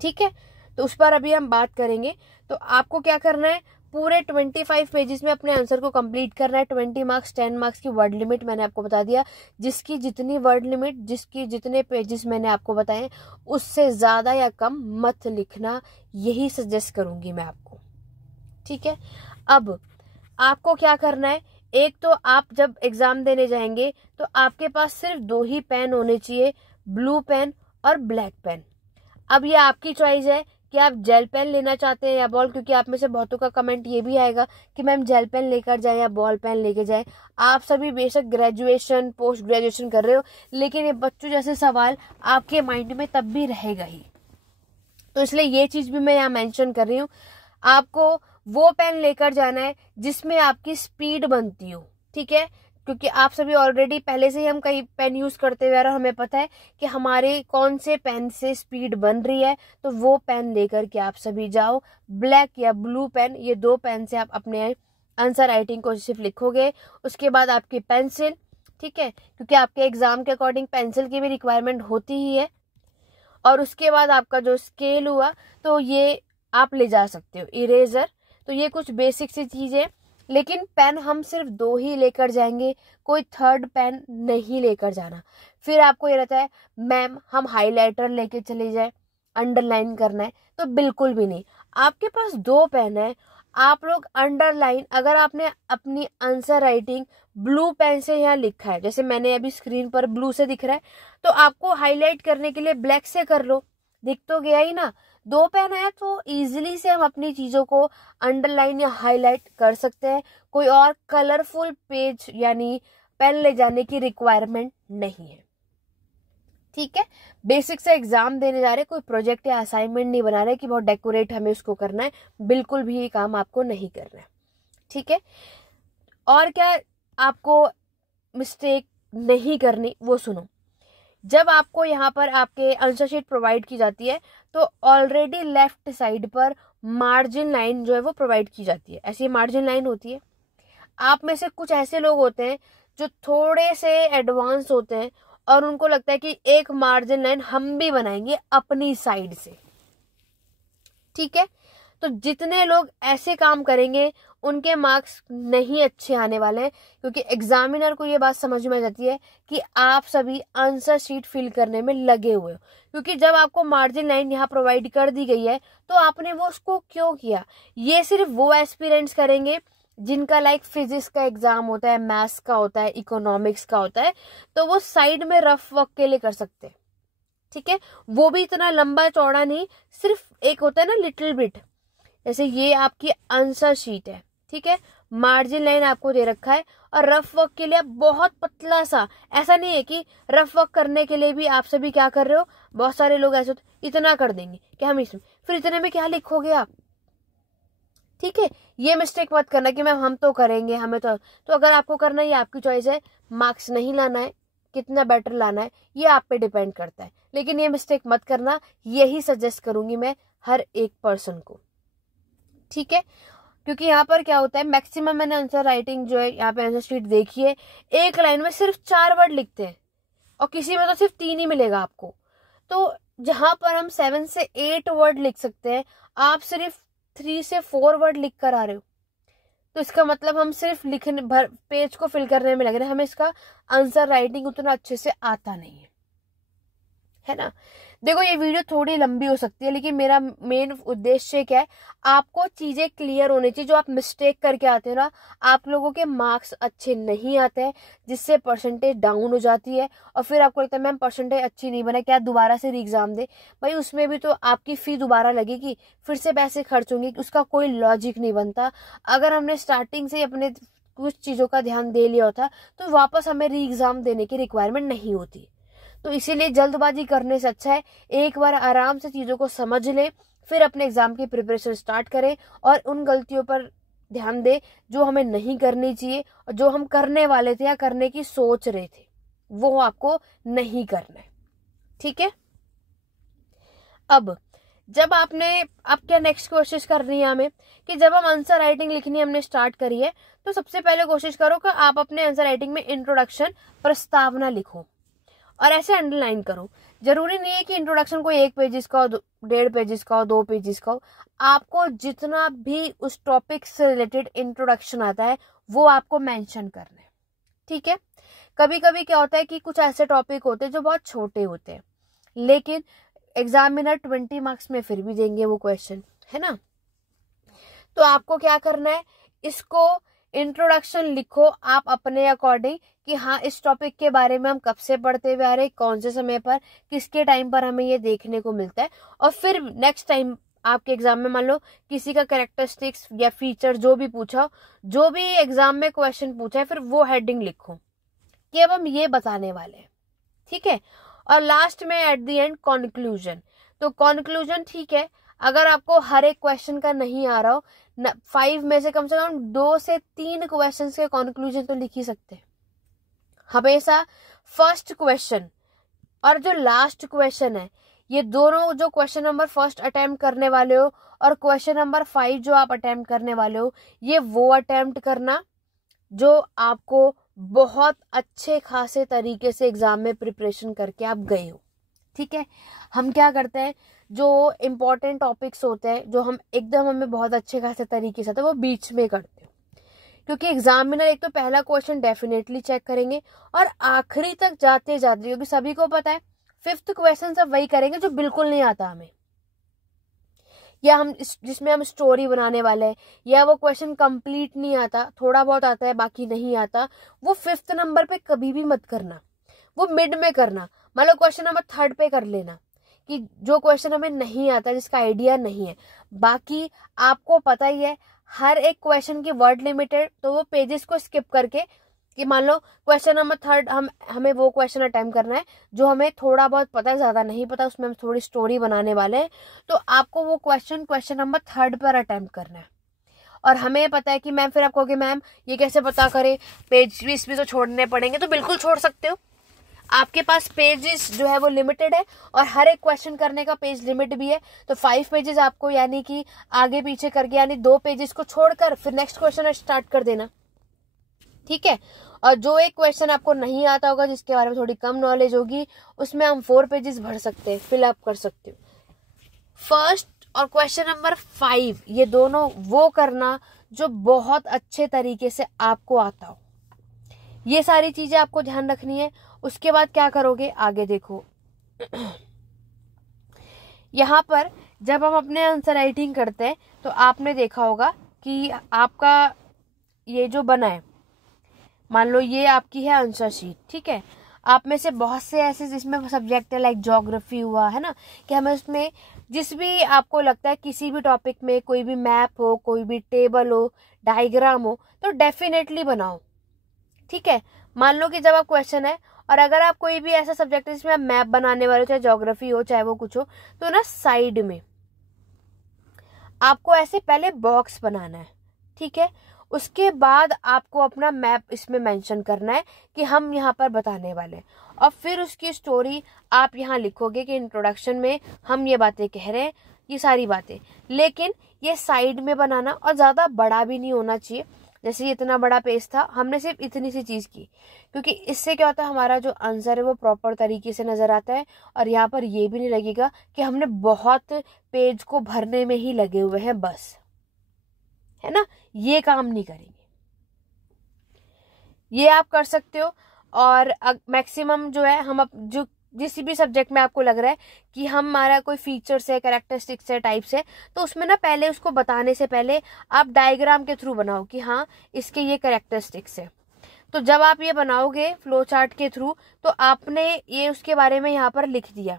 ठीक है, तो उस पर अभी हम बात करेंगे। तो आपको क्या करना है, पूरे 25 पेजेस में अपने आंसर को कंप्लीट करना है। 20 मार्क्स, 10 मार्क्स की वर्ड लिमिट मैंने आपको बता दिया, जिसकी जितनी वर्ड लिमिट, जिसकी जितने पेजेस मैंने आपको बताए, उससे ज्यादा या कम मत लिखना, यही सजेस्ट करूंगी मैं आपको। ठीक है, अब आपको क्या करना है, एक तो आप जब एग्जाम देने जाएंगे तो आपके पास सिर्फ 2 ही पेन होने चाहिए, ब्लू पेन और ब्लैक पेन। अब ये आपकी चॉइस है कि आप जेल पेन लेना चाहते हैं या बॉल, क्योंकि आप में से बहुतों का कमेंट ये भी आएगा कि मैम जेल पेन लेकर जाए या बॉल पेन लेके जाए। आप सभी बेशक ग्रेजुएशन, पोस्ट ग्रेजुएशन कर रहे हो, लेकिन ये बच्चों जैसे सवाल आपके माइंड में तब भी रहेगा ही, तो इसलिए ये चीज भी मैं यहाँ मेंशन कर रही हूँ। आपको वो पेन लेकर जाना है जिसमें आपकी स्पीड बनती हो। ठीक है, क्योंकि आप सभी ऑलरेडी पहले से ही हम कई पेन यूज करते हुए, और हमें पता है कि हमारे कौन से पेन से स्पीड बन रही है, तो वो पेन लेकर के आप सभी जाओ। ब्लैक या ब्लू पेन, ये 2 पेन से आप अपने आंसर राइटिंग को सिर्फ लिखोगे। उसके बाद आपकी पेंसिल, ठीक है, क्योंकि आपके एग्जाम के अकॉर्डिंग पेंसिल की भी रिक्वायरमेंट होती ही है। और उसके बाद आपका जो स्केल हुआ, तो ये आप ले जा सकते हो, इरेजर, तो ये कुछ बेसिक सी चीजें। लेकिन पेन हम सिर्फ 2 ही लेकर जाएंगे, कोई थर्ड पेन नहीं लेकर जाना। फिर आपको ये रहता है मैम हम हाइलाइटर लेके चले जाए, अंडरलाइन करना है, तो बिल्कुल भी नहीं। आपके पास 2 पेन है, आप लोग अंडरलाइन, अगर आपने अपनी आंसर राइटिंग ब्लू पेन से यहाँ लिखा है, जैसे मैंने अभी स्क्रीन पर ब्लू से दिख रहा है, तो आपको हाईलाइट करने के लिए ब्लैक से कर लो, दिख तो गया ही ना। 2 पेन है तो इजीली से हम अपनी चीजों को अंडरलाइन या हाईलाइट कर सकते हैं, कोई और कलरफुल पेज यानी पेन ले जाने की रिक्वायरमेंट नहीं है। ठीक है, बेसिक से एग्जाम देने जा रहे, कोई प्रोजेक्ट या असाइनमेंट नहीं बना रहे कि बहुत डेकोरेट हमें उसको करना है, बिल्कुल भी ये काम आपको नहीं करना है। ठीक है, और क्या आपको मिस्टेक नहीं करनी, वो सुनो। जब आपको यहाँ पर आपके आंसर शीट प्रोवाइड की जाती है, तो ऑलरेडी लेफ्ट साइड पर मार्जिन लाइन जो है वो प्रोवाइड की जाती है, ऐसी मार्जिन लाइन होती है। आप में से कुछ ऐसे लोग होते हैं जो थोड़े से एडवांस होते हैं, और उनको लगता है कि एक मार्जिन लाइन हम भी बनाएंगे अपनी साइड से। ठीक है, तो जितने लोग ऐसे काम करेंगे उनके मार्क्स नहीं अच्छे आने वाले हैं, क्योंकि एग्जामिनर को ये बात समझ में आ जाती है कि आप सभी आंसर शीट फिल करने में लगे हुए हो। क्योंकि जब आपको मार्जिन लाइन यहाँ प्रोवाइड कर दी गई है, तो आपने वो उसको क्यों किया, ये सिर्फ वो एस्पिरेंट्स करेंगे जिनका लाइक फिजिक्स का एग्जाम होता है, मैथ्स का होता है, इकोनॉमिक्स का होता है, तो वो साइड में रफ वर्क के लिए कर सकते हैं। ठीक है, वो भी इतना लंबा चौड़ा नहीं, सिर्फ एक होता है ना लिटिल बिट, जैसे ये आपकी आंसर शीट है, ठीक है, मार्जिन लाइन आपको दे रखा है, और रफ वर्क के लिए आप बहुत पतला सा, ऐसा नहीं है कि रफ वर्क करने के लिए भी आप सभी क्या कर रहे हो, बहुत सारे लोग ऐसे इतना कर देंगे कि हम इसमें, फिर इतने में क्या लिखोगे आप। ठीक है, ये मिस्टेक मत करना कि मैम हम तो करेंगे, हमें तो अगर आपको करना है ये आपकी चॉइस है, मार्क्स नहीं लाना है, कितना बेटर लाना है ये आप पे डिपेंड करता है, लेकिन ये मिस्टेक मत करना, यही सजेस्ट करूंगी मैं हर एक पर्सन को। ठीक है, क्योंकि यहाँ पर क्या होता है, मैक्सिमम मैंने आंसर राइटिंग जो है यहाँ पे आंसर शीट देखी है, एक लाइन में सिर्फ 4 वर्ड लिखते हैं, और किसी में तो सिर्फ 3 ही मिलेगा आपको। तो जहां पर हम 7 से 8 वर्ड लिख सकते हैं, आप सिर्फ 3 से 4 वर्ड लिख कर आ रहे हो, तो इसका मतलब हम सिर्फ लिखने भर पेज को फिल करने में लग रहे हैं, हमें इसका आंसर राइटिंग उतना अच्छे से आता नहीं है। है ना। देखो ये वीडियो थोड़ी लंबी हो सकती है, लेकिन मेरा मेन उद्देश्य क्या है, आपको चीजें क्लियर होनी चाहिए। जो आप मिस्टेक करके आते हो ना, आप लोगों के मार्क्स अच्छे नहीं आते हैं, जिससे परसेंटेज डाउन हो जाती है, और फिर आपको लगता है मैम परसेंटेज अच्छी नहीं बना, क्या दोबारा से री एग्जाम दे। भाई उसमें भी तो आपकी फी दोबारा लगेगी, फिर से पैसे खर्च होंगे, उसका कोई लॉजिक नहीं बनता। अगर हमने स्टार्टिंग से अपने कुछ चीजों का ध्यान दे लिया होता तो वापस हमें री एग्जाम देने की रिक्वायरमेंट नहीं होती। तो इसीलिए जल्दबाजी करने से अच्छा है एक बार आराम से चीजों को समझ ले, फिर अपने एग्जाम की प्रिपरेशन स्टार्ट करें, और उन गलतियों पर ध्यान दे जो हमें नहीं करनी चाहिए, और जो हम करने वाले थे या करने की सोच रहे थे वो आपको नहीं करना है। ठीक है। अब जब अब क्या नेक्स्ट कोशिश करनी है हमें, कि जब हम आंसर राइटिंग लिखनी हमने स्टार्ट करी है, तो सबसे पहले कोशिश करो कि आप अपने आंसर राइटिंग में इंट्रोडक्शन, प्रस्तावना लिखो और ऐसे अंडरलाइन करो। जरूरी नहीं है कि इंट्रोडक्शन कोई 1 पेजेस का हो, 1.5 पेजेस का हो, 2 पेजेस का हो। आपको जितना भी उस टॉपिक से रिलेटेड इंट्रोडक्शन आता है वो आपको मेंशन करना है। ठीक है। कभी कभी क्या होता है कि कुछ ऐसे टॉपिक होते हैं जो बहुत छोटे होते हैं, लेकिन एग्जामिनर 20 मार्क्स में फिर भी देंगे वो क्वेश्चन, है ना। तो आपको क्या करना है, इसको इंट्रोडक्शन लिखो आप अपने अकॉर्डिंग, कि हाँ इस टॉपिक के बारे में हम कब से पढ़ते हुए आ रहे, कौन से समय पर, किसके टाइम पर हमें ये देखने को मिलता है। और फिर नेक्स्ट टाइम आपके एग्जाम में मान लो किसी का कैरेक्टरिस्टिक्स या फीचर जो भी पूछा, जो भी एग्जाम में क्वेश्चन पूछा है, फिर वो हेडिंग लिखो कि अब हम ये बताने वाले हैं। ठीक है। और लास्ट में एट द एंड कॉन्क्लूजन। तो कॉन्क्लूजन ठीक है, अगर आपको हर एक क्वेश्चन का नहीं आ रहा हो, 5 में से कम 2 से 3 क्वेश्चन के कॉन्क्लूजन तो लिख ही सकते हैं। हमेशा फर्स्ट क्वेश्चन और जो लास्ट क्वेश्चन है, ये दोनों, जो क्वेश्चन नंबर फर्स्ट अटेम्प्ट करने वाले हो और क्वेश्चन नंबर 5 जो आप अटेम्प्ट करने वाले हो, ये वो अटेम्प्ट करना जो आपको बहुत अच्छे खासे तरीके से एग्जाम में प्रिपरेशन करके आप गए हो। ठीक है। हम क्या करते हैं, जो इम्पोर्टेंट टॉपिक्स होते हैं, जो हम एकदम हमें बहुत अच्छे खासे तरीके से आते हैं, वो बीच में करते हो, क्योंकि एग्जामिनर एक तो पहला क्वेश्चन डेफिनेटली चेक करेंगे, और आखिरी तक जाते जाते, क्योंकि सभी को पता है 5th क्वेश्चन सब वही करेंगे जो बिल्कुल नहीं आता हमें, या हम जिसमें हम स्टोरी बनाने वाले हैं, या वो क्वेश्चन कंप्लीट नहीं आता, थोड़ा बहुत आता है बाकी नहीं आता, वो 5th नंबर पे कभी भी मत करना, वो मिड में करना। मान लो क्वेश्चन नंबर 3rd पे कर लेना, कि जो क्वेश्चन हमें नहीं आता, जिसका आइडिया नहीं है। बाकी आपको पता ही है हर एक क्वेश्चन की वर्ड लिमिटेड, तो वो पेजेस को स्किप करके, कि मान लो क्वेश्चन नंबर 3rd हमें वो क्वेश्चन अटेम्प्ट करना है जो हमें थोड़ा बहुत पता है, ज्यादा नहीं पता, उसमें हम थोड़ी स्टोरी बनाने वाले हैं, तो आपको वो क्वेश्चन नंबर 3rd पर अटेम्प्ट करना है। और हमें पता है कि मैम, फिर आप कहोगे मैम ये कैसे पता करें, पेज भी इसमें तो छोड़ने पड़ेंगे, तो बिल्कुल छोड़ सकते हो। आपके पास पेजेस जो है वो लिमिटेड है, और हर एक क्वेश्चन करने का पेज लिमिट भी है, तो 5 पेजेस आपको, यानी कि आगे पीछे करके, यानी 2 पेजेस को छोड़कर फिर नेक्स्ट क्वेश्चन स्टार्ट कर देना। ठीक है। और जो एक क्वेश्चन आपको नहीं आता होगा, जिसके बारे में थोड़ी कम नॉलेज होगी, उसमें हम 4 पेजेस भर सकते हैं, फिलअप कर सकते हो। फर्स्ट और क्वेश्चन नंबर 5, ये दोनों वो करना जो बहुत अच्छे तरीके से आपको आता हो। ये सारी चीजें आपको ध्यान रखनी है। उसके बाद क्या करोगे, आगे देखो। यहाँ पर जब हम अपने आंसर राइटिंग करते हैं, तो आपने देखा होगा कि आपका ये जो बना है, मान लो ये आपकी है आंसर शीट। ठीक है। आप में से बहुत से ऐसे जिसमें सब्जेक्ट है, लाइक ज्योग्राफी हुआ, है ना, कि हमें उसमें जिस भी आपको लगता है किसी भी टॉपिक में कोई भी मैप हो, कोई भी टेबल हो, डायग्राम हो, तो डेफिनेटली बनाओ। ठीक है। मान लो कि जब आप क्वेश्चन है, और अगर आप कोई भी ऐसा सब्जेक्ट है जिसमें आप मैप बनाने वाले हो, चाहे ज्योग्राफी हो चाहे वो कुछ हो, तो ना साइड में आपको ऐसे पहले बॉक्स बनाना है। ठीक है। उसके बाद आपको अपना मैप इसमें मेंशन करना है कि हम यहाँ पर बताने वाले हैं, और फिर उसकी स्टोरी आप यहाँ लिखोगे कि इंट्रोडक्शन में हम ये बातें कह रहे हैं, ये सारी बातें। लेकिन ये साइड में बनाना, और ज़्यादा बड़ा भी नहीं होना चाहिए। जैसे इतना बड़ा पेज था, हमने सिर्फ इतनी सी चीज़ की, क्योंकि इससे क्या होता है, हमारा जो आंसर है वो प्रॉपर तरीके से नज़र आता है, और यहाँ पर ये भी नहीं लगेगा कि हमने बहुत पेज को भरने में ही लगे हुए हैं बस, है ना। ये काम नहीं करेंगे, ये आप कर सकते हो। और मैक्सिमम जो है, हम जो जिस भी सब्जेक्ट में आपको लग रहा है कि हमारा कोई फीचर्स है, कैरेक्टरिस्टिक्स है, टाइप्स है, तो उसमें ना पहले उसको बताने से पहले आप डायग्राम के थ्रू बनाओ कि हाँ इसके ये कैरेक्टरिस्टिक्स है। तो जब आप ये बनाओगे फ्लो चार्ट के थ्रू, तो आपने ये उसके बारे में यहाँ पर लिख दिया।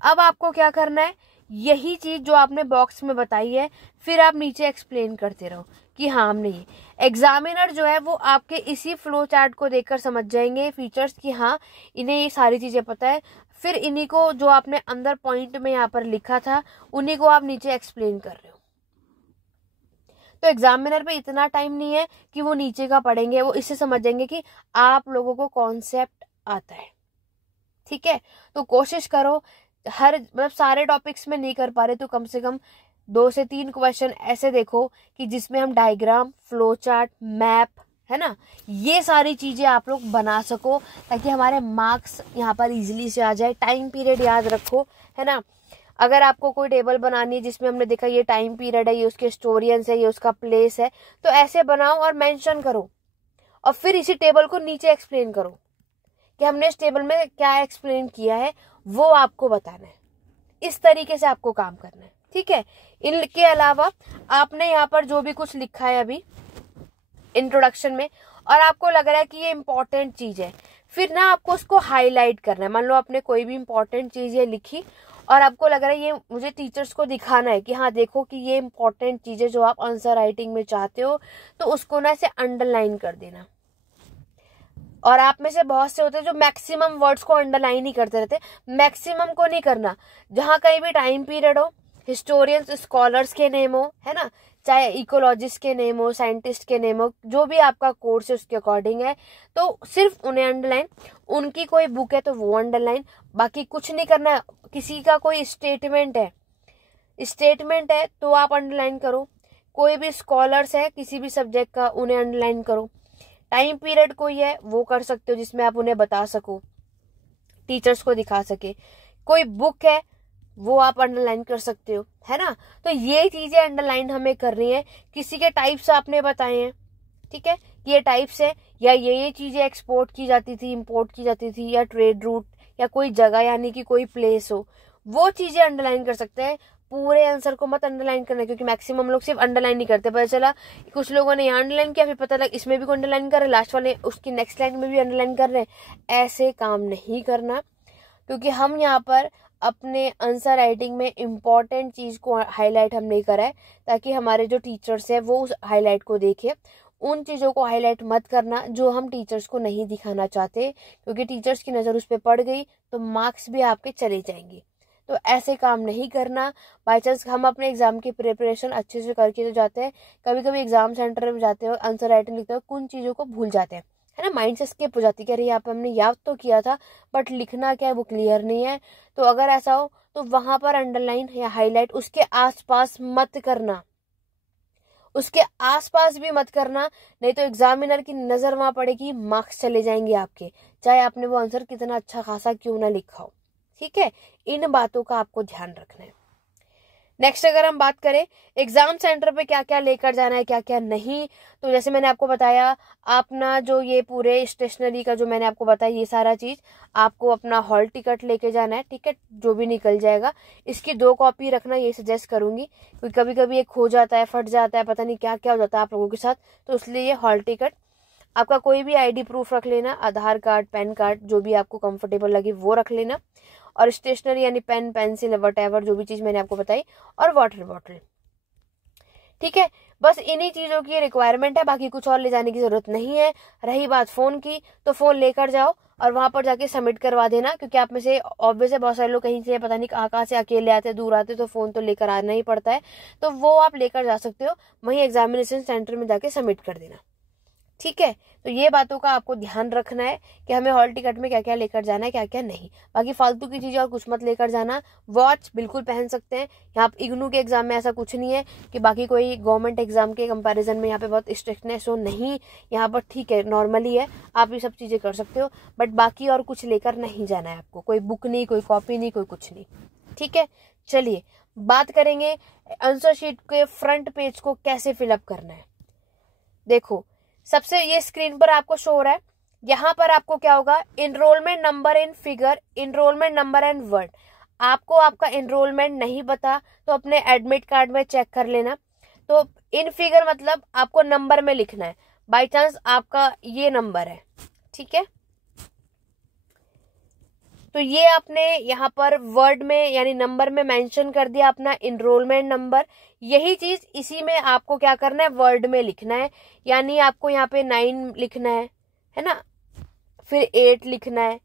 अब आपको क्या करना है, यही चीज जो आपने बॉक्स में बताई है फिर आप नीचे एक्सप्लेन करते रहो कि हाँ हमने ये। एग्जामिनर जो है वो आपके इसी फ्लो चार्ट को देखकर समझ जाएंगे फीचर्स कि हाँ इन्हें ये सारी चीजें पता है। फिर इन्हीं को जो आपने अंदर पॉइंट में यहाँ पर लिखा था उन्हीं को आप नीचे एक्सप्लेन कर रहे हो। तो एग्जामिनर पे इतना टाइम नहीं है कि वो नीचे का पढ़ेंगे, वो इससे समझ जाएंगे कि आप लोगों को कॉन्सेप्ट आता है। ठीक है, तो कोशिश करो हर मतलब सारे टॉपिक्स में नहीं कर पा रहे तो कम से कम 2 से 3 क्वेश्चन ऐसे देखो कि जिसमें हम डायग्राम, फ्लो चार्ट, मैप, है ना, ये सारी चीजें आप लोग बना सको ताकि हमारे मार्क्स यहाँ पर इजीली से आ जाए। टाइम पीरियड याद रखो, है ना। अगर आपको कोई टेबल बनानी है जिसमें हमने देखा ये टाइम पीरियड है, ये उसके हिस्टोरियंस है, ये उसका प्लेस है, तो ऐसे बनाओ और मेंशन करो और फिर इसी टेबल को नीचे एक्सप्लेन करो कि हमने इस टेबल में क्या एक्सप्लेन किया है, वो आपको बताना है। इस तरीके से आपको काम करना है। ठीक है, इनके अलावा आपने यहाँ पर जो भी कुछ लिखा है अभी इंट्रोडक्शन में और आपको लग रहा है कि ये इंपॉर्टेंट चीज है, फिर ना आपको उसको हाईलाइट करना है। मान लो आपने कोई भी इंपॉर्टेंट चीज ये लिखी और आपको लग रहा है ये मुझे टीचर्स को दिखाना है कि हाँ देखो कि ये इंपॉर्टेंट चीज है जो आप आंसर राइटिंग में चाहते हो, तो उसको ना ऐसे अंडरलाइन कर देना। और आप में से बहुत से होते हैं जो मैक्सिमम वर्ड्स को अंडरलाइन ही करते रहते, मैक्सिमम को नहीं करना। जहां कहीं भी टाइम पीरियड हो, हिस्टोरियंस, स्कॉलर्स के नेम हो, है ना, चाहे इकोलॉजिस्ट के नेम हो, साइंटिस्ट के नेम हो, जो भी आपका कोर्स है उसके अकॉर्डिंग है, तो सिर्फ उन्हें अंडरलाइन। उनकी कोई बुक है तो वो अंडरलाइन, बाकी कुछ नहीं करना है। किसी का कोई स्टेटमेंट है तो आप अंडरलाइन करो। कोई भी स्कॉलर्स है किसी भी सब्जेक्ट का, उन्हें अंडरलाइन करो। टाइम पीरियड कोई है वो कर सकते हो जिसमें आप उन्हें बता सको, टीचर्स को दिखा सके। कोई बुक है वो आप अंडरलाइन कर सकते हो, है ना। तो ये चीजें अंडरलाइन हमें करनी है। किसी के टाइप्स आपने बताए हैं, ठीक है, ये टाइप्स है, या ये चीजें एक्सपोर्ट की जाती थी, इंपोर्ट की जाती थी, या ट्रेड रूट, या कोई जगह यानी कि कोई प्लेस हो, वो चीजें अंडरलाइन कर सकते हैं। पूरे आंसर को मत अंडरलाइन करना, क्योंकि मैक्सिमम लोग सिर्फ अंडरलाइन नहीं करते। पता चला कुछ लोगों ने यहाँ अंडरलाइन किया, फिर पता लगा इसमें भी अंडरलाइन कर रहे, लास्ट वाले उसकी नेक्स्ट लाइन में भी अंडरलाइन कर रहे हैं। ऐसे काम नहीं करना, क्योंकि हम यहाँ पर अपने आंसर राइटिंग में इम्पोर्टेंट चीज को हाईलाइट हम नहीं करा है, ताकि हमारे जो टीचर्स है वो उस हाईलाइट को देखे। उन चीजों को हाईलाइट मत करना जो हम टीचर्स को नहीं दिखाना चाहते, क्योंकि टीचर्स की नजर उस पर पड़ गई तो मार्क्स भी आपके चले जाएंगे। तो ऐसे काम नहीं करना। बाई चांस हम अपने एग्जाम की प्रिपरेशन अच्छे से करके तो जाते हैं, कभी कभी एग्जाम सेंटर में जाते हो, आंसर राइटिंग लिखते हो, कुछ चीजों को भूल जाते हैं, है ना, माइंड से स्किप हो जाती है कि अरे यहाँ पे हमने याद तो किया था बट लिखना क्या है वो क्लियर नहीं है। तो अगर ऐसा हो तो वहां पर अंडरलाइन या हाईलाइट उसके आसपास मत करना, उसके आसपास भी मत करना, नहीं तो एग्जामिनर की नजर वहां पड़ेगी, मार्क्स चले जाएंगे आपके, चाहे आपने वो आंसर कितना अच्छा खासा क्यों ना लिखा हो। ठीक है, इन बातों का आपको ध्यान रखना है। नेक्स्ट अगर हम बात करें एग्जाम सेंटर पे क्या क्या लेकर जाना है, क्या क्या नहीं, तो जैसे मैंने आपको बताया, अपना जो ये पूरे स्टेशनरी का जो मैंने आपको बताया ये सारा चीज आपको अपना हॉल टिकट लेके जाना है। टिकट जो भी निकल जाएगा इसकी 2 कॉपी रखना, ये सजेस्ट करूंगी, क्योंकि कभी कभी ये खो जाता है, फट जाता है, पता नहीं क्या क्या हो जाता है आप लोगों के साथ, तो इसलिए ये हॉल टिकट, आपका कोई भी आईडी प्रूफ रख लेना, आधार कार्ड, पैन कार्ड, जो भी आपको कंफर्टेबल लगे वो रख लेना, और स्टेशनरी यानी पेन, पेंसिल, वटएवर जो भी चीज मैंने आपको बताई, और वाटर बॉटल। ठीक है, बस इन्हीं चीजों की रिक्वायरमेंट है, बाकी कुछ और ले जाने की जरूरत नहीं है। रही बात फोन की, तो फोन लेकर जाओ और वहां पर जाके सबमिट करवा देना, क्योंकि आप में से ऑब्वियस है बहुत सारे लोग कहीं से पता नहीं कहाँ से अकेले आते, दूर आते, तो फोन तो लेकर आना ही पड़ता है, तो वो आप लेकर जा सकते हो, वहीं एग्जामिनेशन सेंटर में जाके सबमिट कर देना। ठीक है, तो ये बातों का आपको ध्यान रखना है कि हमें हॉल टिकट में क्या क्या लेकर जाना है, क्या क्या नहीं। बाकी फालतू की चीजें और कुछ मत लेकर जाना। वॉच बिल्कुल पहन सकते हैं, यहाँ इग्नू के एग्जाम में ऐसा कुछ नहीं है कि बाकी कोई गवर्नमेंट एग्जाम के कंपैरिजन में यहाँ पे बहुत स्ट्रिक्टनेस हो, नहीं, यहाँ पर ठीक है, नॉर्मली है, आप ये सब चीजें कर सकते हो, बट बाकी और कुछ लेकर नहीं जाना है आपको, कोई बुक नहीं, कोई कॉपी नहीं, कोई कुछ नहीं। ठीक है, चलिए बात करेंगे आंसर शीट के फ्रंट पेज को कैसे फिलअप करना है। देखो, सबसे ये स्क्रीन पर आपको शो हो रहा है, यहाँ पर आपको क्या होगा, enrolment number in figure, enrolment number and word. आपको आपका इनरोलमेंट नहीं पता तो अपने एडमिट कार्ड में चेक कर लेना। तो इन फिगर मतलब आपको नंबर में लिखना है, बाय चांस आपका ये नंबर है, ठीक है, तो ये आपने यहाँ पर वर्ड में यानी नंबर में मेंशन कर दिया अपना इनरोलमेंट नंबर। यही चीज इसी में आपको क्या करना है, वर्ड में लिखना है, यानी आपको यहाँ पे 9 लिखना है ना, फिर 8 लिखना है,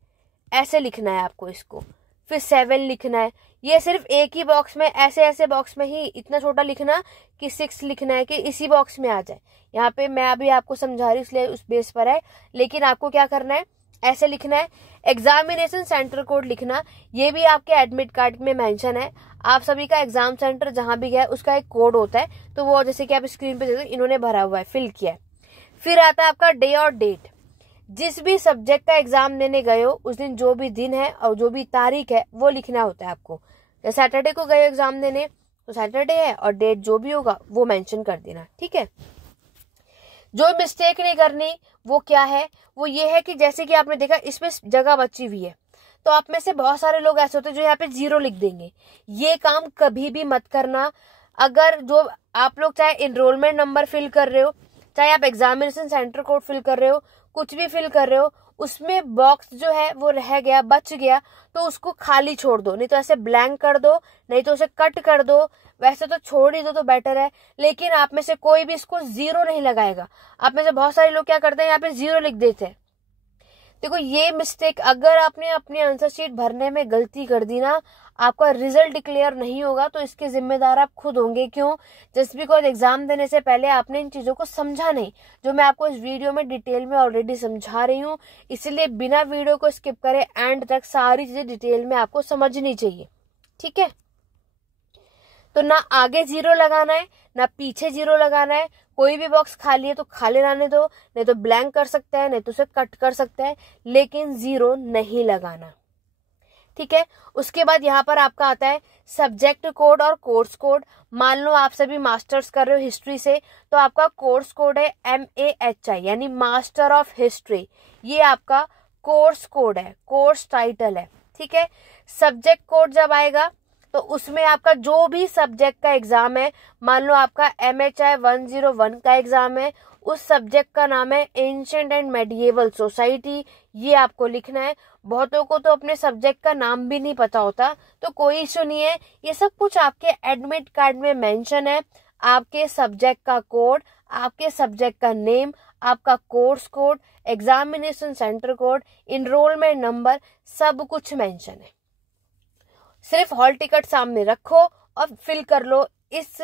ऐसे लिखना है आपको इसको, फिर 7 लिखना है। ये सिर्फ एक ही बॉक्स में, ऐसे ऐसे बॉक्स में ही, इतना छोटा लिखना कि 6 लिखना है कि इसी बॉक्स में आ जाए। यहाँ पे मैं अभी आपको समझा रही हूँ इसलिए उस बेस पर है, लेकिन आपको क्या करना है, ऐसे लिखना है। एग्जामिनेशन सेंटर कोड लिखना, ये भी आपके एडमिट कार्ड में मेंशन है। आप सभी का एग्जाम सेंटर जहां भी गया उसका एक कोड होता है, तो वो जैसे कि आप स्क्रीन पे देखो इन्होंने भरा हुआ है, फिल किया है। फिर आता है आपका डे और डेट, जिस भी सब्जेक्ट का एग्जाम देने गए हो उस दिन जो भी दिन है और जो भी तारीख है वो लिखना होता है आपको। जैसे सैटरडे को गए एग्जाम देने तो सैटरडे है, और डेट जो भी होगा वो मेंशन कर देना, ठीक है। जो मिस्टेक नहीं करनी वो क्या है, वो ये है कि जैसे कि आपने देखा इसमें जगह बची हुई है, तो आप में से बहुत सारे लोग ऐसे होते हैं जो यहाँ पे 0 लिख देंगे। ये काम कभी भी मत करना। अगर जो आप लोग चाहे इनरोलमेंट नंबर फिल कर रहे हो, चाहे आप एग्जामिनेशन सेंटर कोड फिल कर रहे हो, कुछ भी फिल कर रहे हो, उसमें बॉक्स जो है वो रह गया, बच गया, तो उसको खाली छोड़ दो, नहीं तो ऐसे ब्लैंक कर दो, नहीं तो उसे कट कर दो। वैसे तो छोड़ ही दो तो बेटर है, लेकिन आप में से कोई भी इसको 0 नहीं लगाएगा। आप में से बहुत सारे लोग क्या करते हैं, यहाँ पे 0 लिख देते हैं। देखो ये मिस्टेक, अगर आपने अपनी आंसर शीट भरने में गलती कर दी ना, आपका रिजल्ट डिक्लेयर नहीं होगा, तो इसके जिम्मेदार आप खुद होंगे। क्यों? जस्ट बिकॉज एग्जाम देने से पहले आपने इन चीजों को समझा नहीं, जो मैं आपको इस वीडियो में डिटेल में ऑलरेडी समझा रही हूँ। इसलिए बिना वीडियो को स्किप करे एंड तक सारी चीजें डिटेल में आपको समझनी चाहिए, ठीक है। तो ना आगे 0 लगाना है, ना पीछे 0 लगाना है। कोई भी बॉक्स खाली है तो खाली रहने दो, नहीं तो ब्लैंक कर सकते हैं, नहीं तो उसे कट कर सकते हैं, लेकिन 0 नहीं लगाना, ठीक है। उसके बाद यहाँ पर आपका आता है सब्जेक्ट कोड और कोर्स कोड। मान लो आप सभी मास्टर्स कर रहे हो हिस्ट्री से, तो आपका कोर्स कोड है MAHI यानी मास्टर ऑफ हिस्ट्री। ये आपका कोर्स कोड है, कोर्स टाइटल है, ठीक है। सब्जेक्ट कोड जब आएगा तो उसमें आपका जो भी सब्जेक्ट का एग्जाम है, मान लो आपका MHI 101 का एग्जाम है, उस सब्जेक्ट का नाम है एंशिएंट एंड मेडिएवल सोसाइटी, ये आपको लिखना है। बहुतों को तो अपने सब्जेक्ट का नाम भी नहीं पता होता, तो कोई इशू नहीं है, ये सब कुछ आपके एडमिट कार्ड में मेंशन है। आपके सब्जेक्ट का कोड, आपके सब्जेक्ट का नेम, आपका course code, examination centre code, enrolment number, सब कुछ मेंशन है। सिर्फ हॉल टिकट सामने रखो और फिल कर लो इस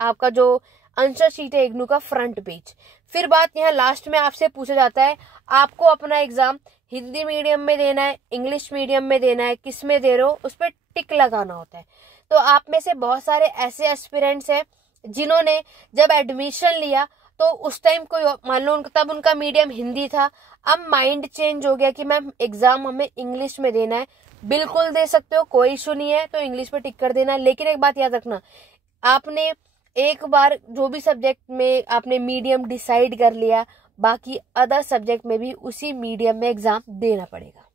आपका जो आंसर शीट है इग्नू का फ्रंट पेज। फिर बात यहाँ लास्ट में आपसे पूछा जाता है, आपको अपना एग्जाम हिंदी मीडियम में देना है, इंग्लिश मीडियम में देना है, किस में दे रहे हो, उस पर टिक लगाना होता है। तो आप में से बहुत सारे ऐसे एस्पिरेंट्स हैं जिन्होंने जब एडमिशन लिया तो उस टाइम कोई मान लो तब उनका मीडियम हिंदी था, अब माइंड चेंज हो गया कि मैम एग्जाम हमें इंग्लिश में देना है। बिल्कुल दे सकते हो, कोई इशू नहीं है, तो इंग्लिश पे टिक कर देना। लेकिन एक बात याद रखना, आपने एक बार जो भी सब्जेक्ट में आपने मीडियम डिसाइड कर लिया, बाकी अदर सब्जेक्ट में भी उसी मीडियम में एग्जाम देना पड़ेगा।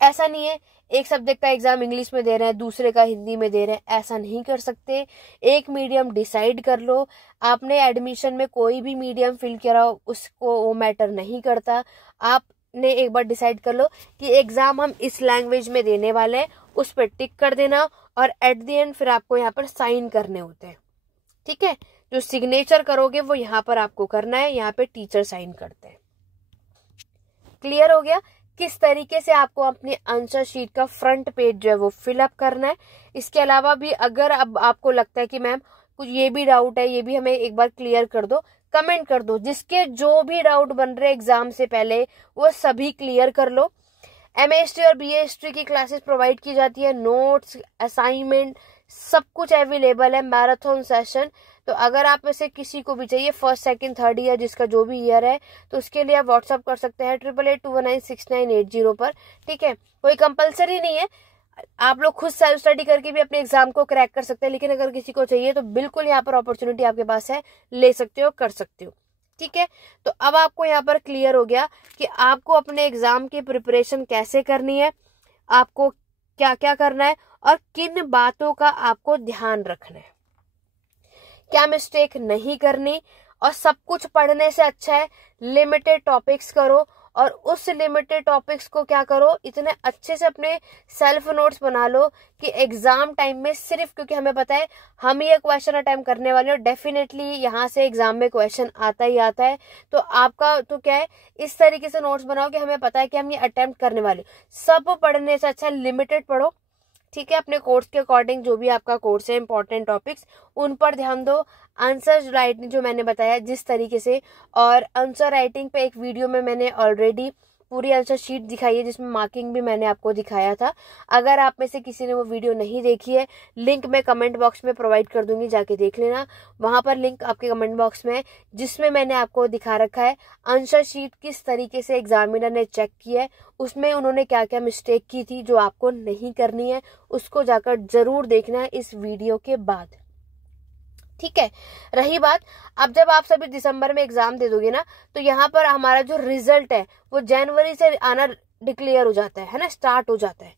ऐसा नहीं है एक सब्जेक्ट का एग्जाम इंग्लिश में दे रहे हैं, दूसरे का हिंदी में दे रहे हैं, ऐसा नहीं कर सकते। एक मीडियम डिसाइड कर लो। आपने एडमिशन में कोई भी मीडियम फिल किया हो उसको वो मैटर नहीं करता। आपने एक बार डिसाइड कर लो कि एग्जाम हम इस लैंग्वेज में देने वाले हैं, उस पर टिक कर देना, और एट द एंड फिर आपको यहाँ पर साइन करने होते हैं, ठीक है। जो सिग्नेचर करोगे वो यहाँ पर आपको करना है, यहाँ पे टीचर साइन करते हैं। क्लियर हो गया किस तरीके से आपको अपने आंसर शीट का फ्रंट पेज जो है वो फिलअप करना है। इसके अलावा भी अगर अब आपको लगता है कि मैम कुछ ये भी डाउट है, ये भी हमें एक बार क्लियर कर दो, कमेंट कर दो। जिसके जो भी डाउट बन रहे एग्जाम से पहले वो सभी क्लियर कर लो। MA हिस्ट्री और BA हिस्ट्री की क्लासेस प्रोवाइड की जाती है, नोट्स, असाइनमेंट सब कुछ अवेलेबल है, मैराथन सेशन। तो अगर आप में से किसी को भी चाहिए फर्स्ट सेकंड थर्ड ईयर जिसका जो भी ईयर है, तो उसके लिए आप व्हाट्सअप कर सकते हैं 8881969980 पर, ठीक है। कोई कंपलसरी नहीं है, आप लोग खुद सेल्फ स्टडी करके भी अपने एग्जाम को क्रैक कर सकते हैं। लेकिन अगर किसी को चाहिए तो बिल्कुल यहाँ पर अपॉर्चुनिटी आपके पास है, ले सकते हो, कर सकते हो, ठीक है, तो अब आपको यहाँ पर क्लियर हो गया कि आपको अपने एग्जाम की प्रिपरेशन कैसे करनी है, आपको क्या क्या करना है और किन बातों का आपको ध्यान रखना है, क्या मिस्टेक नहीं करनी। और सब कुछ पढ़ने से अच्छा है लिमिटेड टॉपिक्स करो और उस लिमिटेड टॉपिक्स को क्या करो, इतने अच्छे से अपने सेल्फ नोट्स बना लो कि एग्जाम टाइम में सिर्फ, क्योंकि हमें पता है हम ये क्वेश्चन अटेम्प्ट करने वाले और डेफिनेटली यहाँ से एग्जाम में क्वेश्चन आता ही आता है, तो आपका तो क्या है, इस तरीके से नोट्स बनाओ कि हमें पता है कि हम ये अटेम्प्ट करने वाले। सब पढ़ने से अच्छा लिमिटेड पढ़ो, ठीक है, अपने कोर्स के अकॉर्डिंग जो भी आपका कोर्स है, इंपॉर्टेंट टॉपिक्स उन पर ध्यान दो। आंसर राइटिंग जो मैंने बताया जिस तरीके से, और आंसर राइटिंग पे एक वीडियो में मैंने ऑलरेडी पूरी आंसर शीट दिखाई है जिसमें मार्किंग भी मैंने आपको दिखाया था। अगर आप में से किसी ने वो वीडियो नहीं देखी है, लिंक मैं कमेंट बॉक्स में प्रोवाइड कर दूंगी, जाके देख लेना। वहां पर लिंक आपके कमेंट बॉक्स में है जिसमें मैंने आपको दिखा रखा है आंसर शीट किस तरीके से एग्जामिनर ने चेक किया है, उसमें उन्होंने क्या क्या मिस्टेक की थी जो आपको नहीं करनी है, उसको जाकर जरूर देखना है इस वीडियो के बाद, ठीक है। रही बात, अब जब आप सभी दिसंबर में एग्जाम दे दोगे ना, तो यहाँ पर हमारा जो रिजल्ट है वो जनवरी से आना डिक्लेयर हो जाता है ना, स्टार्ट हो जाता है।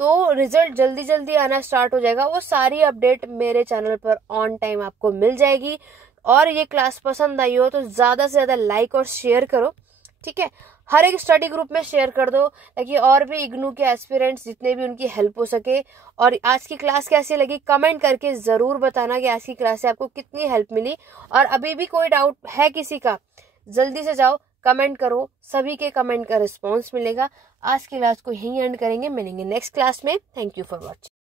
तो रिजल्ट जल्दी जल्दी आना स्टार्ट हो जाएगा। वो सारी अपडेट मेरे चैनल पर ऑन टाइम आपको मिल जाएगी। और ये क्लास पसंद आई हो तो ज्यादा से ज्यादा लाइक और शेयर करो, ठीक है। हर एक स्टडी ग्रुप में शेयर कर दो ताकि और भी इग्नू के एस्पिरेंट्स जितने भी उनकी हेल्प हो सके। और आज की क्लास कैसी लगी कमेंट करके जरूर बताना कि आज की क्लास से आपको कितनी हेल्प मिली। और अभी भी कोई डाउट है किसी का, जल्दी से जाओ कमेंट करो, सभी के कमेंट का रिस्पॉन्स मिलेगा। आज की क्लास को यहीं एंड करेंगे, मिलेंगे नेक्स्ट क्लास में। Thank you for watching.